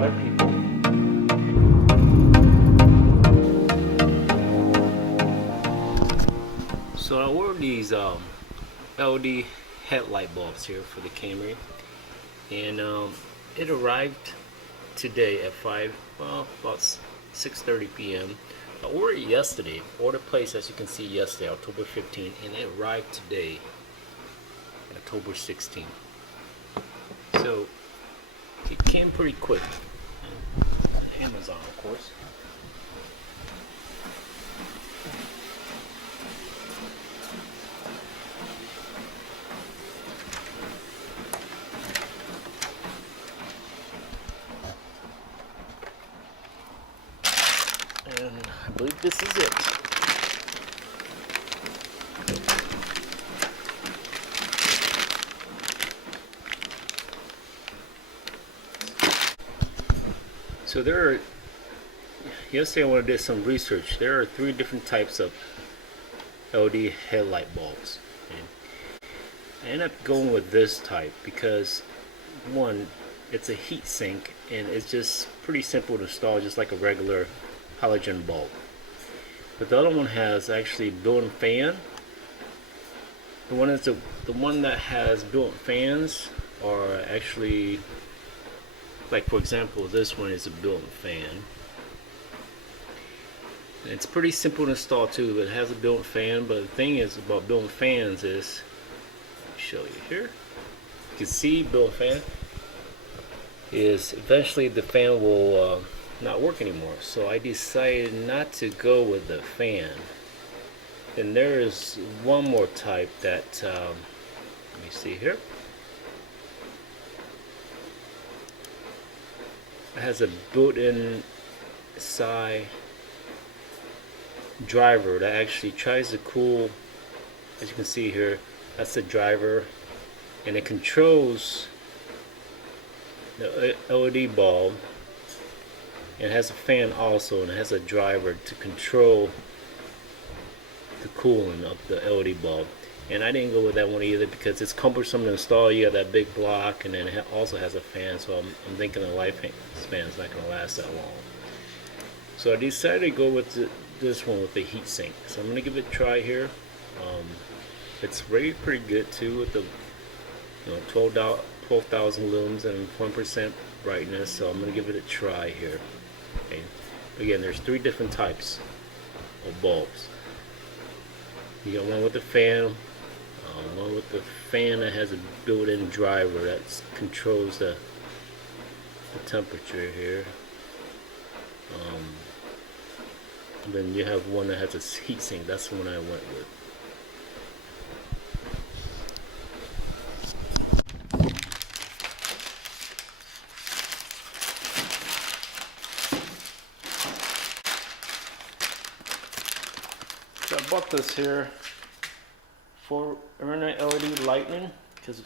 other people. So I ordered these LED headlight bulbs here for the Camry, and it arrived today at about 6:30 p.m. I ordered it yesterday, ordered placed as you can see yesterday, October 15th, and it arrived today, October 16th. So it came pretty quick. Amazon, of course. And I believe this is it. So yesterday when I did some research, there are 3 different types of LED headlight bulbs. Okay. I ended up going with this type because, one, it's a heat sink and it's just pretty simple to install, just like a regular halogen bulb. But the other one has actually built-in fan. The one that has built-in fans are actually, like for example, this one is a built-in fan. And it's pretty simple to install too, but it has a built-in fan. But the thing is about built-in fans is, let me show you here. You can see built-in fan is eventually the fan will not work anymore. So I decided not to go with the fan. And there is one more type that let me see here. It has a built-in side driver that actually tries to cool. As you can see here, that's the driver, and it controls the LED bulb. It has a fan also, and it has a driver to control the cooling of the LED bulb. And I didn't go with that one either because it's cumbersome to install. You have that big block, and then it also has a fan, so I'm thinking the lifespan is not going to last that long. So I decided to go with this one with the heat sink. So I'm going to give it a try here. It's rated pretty good too, with the 12,000 lumens and 1% brightness. So I'm going to give it a try here. Okay. Again, there's 3 different types of bulbs. You got one with the fan, one with the fan that has a built-in driver that controls the temperature here. Then you have one that has a heat sink. That's the one I went with. So I bought this here for LED lighting because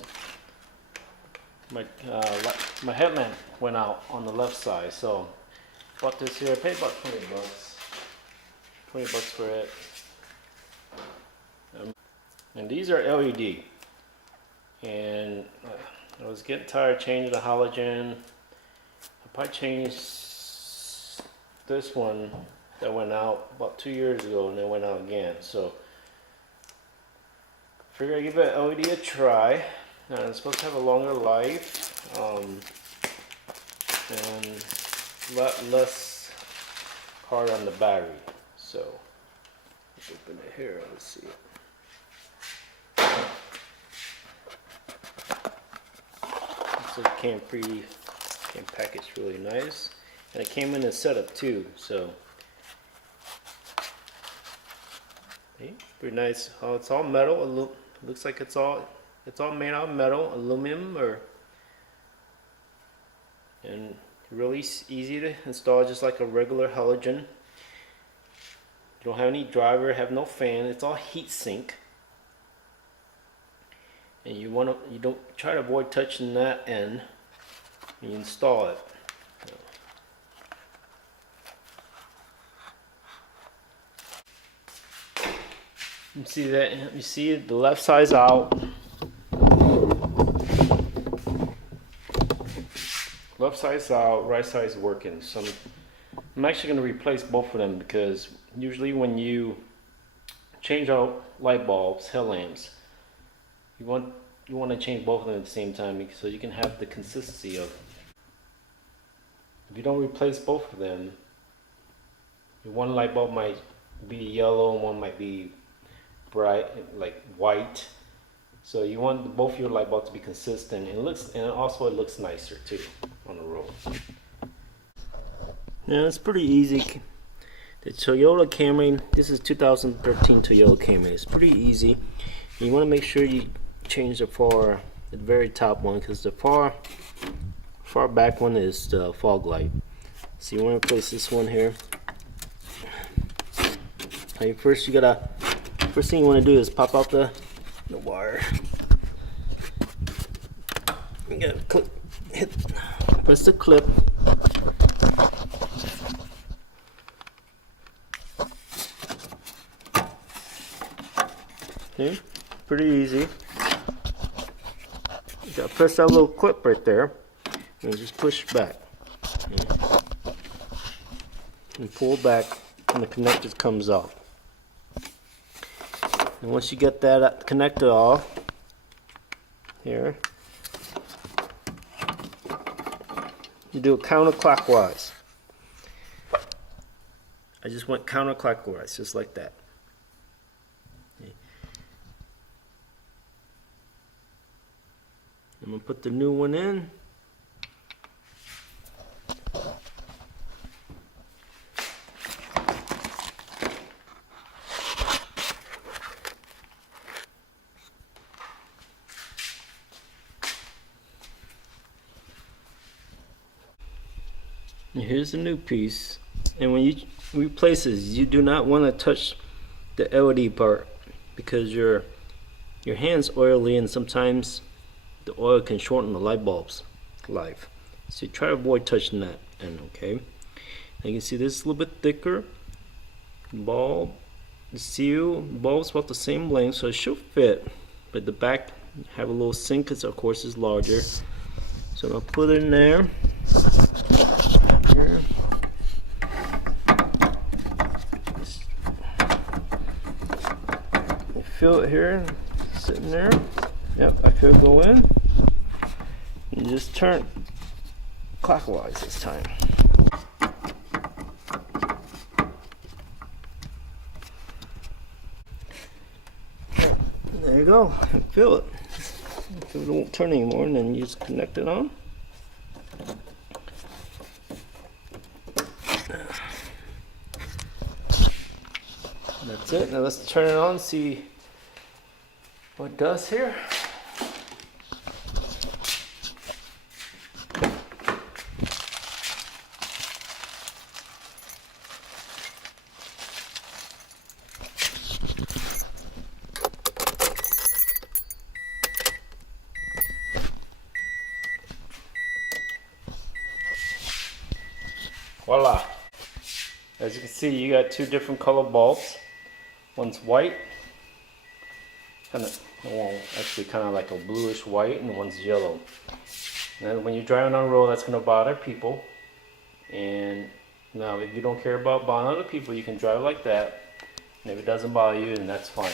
my headlamp went out on the left side. So bought this here. I paid about 20 bucks. 20 bucks for it. And these are LED. And I was getting tired of changing the halogen. I probably changed this one that went out about 2 years ago, and then went out again. So I figured I'd give it LED a try. It's supposed to have a longer life, and a lot less hard on the battery. So let's open it here. Let's see it. So it came packaged really nice, and it came in a setup too. So pretty nice. Oh, it's all metal. Looks like it's all made out of metal, aluminum, and really easy to install, just like a regular halogen. You don't have any driver, have no fan. It's all heat sink, and you don't try to avoid touching that end when you install it. You see that? You see the left side's out. left side's out, right side's working. So I'm actually going to replace both of them, because usually when you change out light bulbs, headlamps, you want to change both of them at the same time, so you can have the consistency of. If you don't replace both of them, one light bulb might be yellow and one might be bright, like white. So you want both your light bulbs to be consistent, and also it looks nicer too on the road. Yeah, it's pretty easy. The Toyota Camry, this is 2013 Toyota Camry. It's pretty easy. You want to make sure you change the very top one, because the far back one is the fog light. So you want to replace this one here. Okay, first thing you want to do is pop out the wire. You gotta press the clip. Okay, pretty easy. You gotta press that little clip right there and just push back. And pull back, and the connector comes off. And once you get that connector off, here, you do it counterclockwise. I just went counterclockwise, just like that. Okay. I'm going to put the new one in. And here's the new piece. And when you replace this, you do not want to touch the LED part, because your hand's oily, and sometimes the oil can shorten the light bulb's life. So you try to avoid touching that end, okay? And you can see this is a little bit thicker bulb. The seal bulb's about the same length, so it should fit. But the back have a little sink, because of course it's larger. So I'm gonna put it in there. Here. You feel it here, sitting there. Yep, I could go in. And just turn clockwise this time. There you go. I feel it. If it won't turn anymore, and then you just connect it on. That's it. Now let's turn it on, see what it does here. Voila! As you can see, you got two different color bulbs. One's white, kind of like a bluish white, and one's yellow. And when you're driving on the road, that's going to bother people. And now, if you don't care about bothering other people, you can drive like that. And if it doesn't bother you, then that's fine.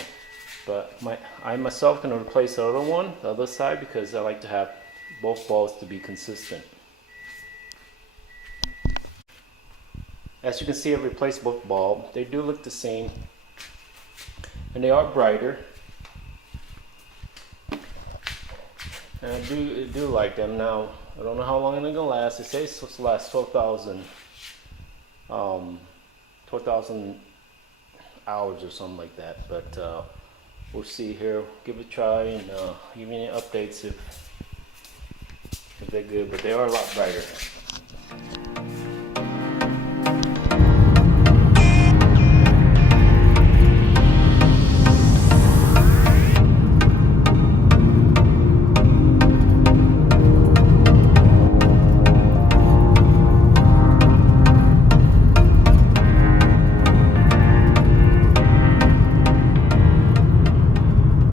But I myself going to replace the other one, the other side, because I like to have both bulbs to be consistent. As you can see, I've replaced both bulbs. They do look the same, and they are brighter. And I do like them. Now, I don't know how long they're gonna last. They say it's supposed to last 12,000 hours or something like that. But we'll see here. Give it a try, and give me any updates if they're good. But they are a lot brighter.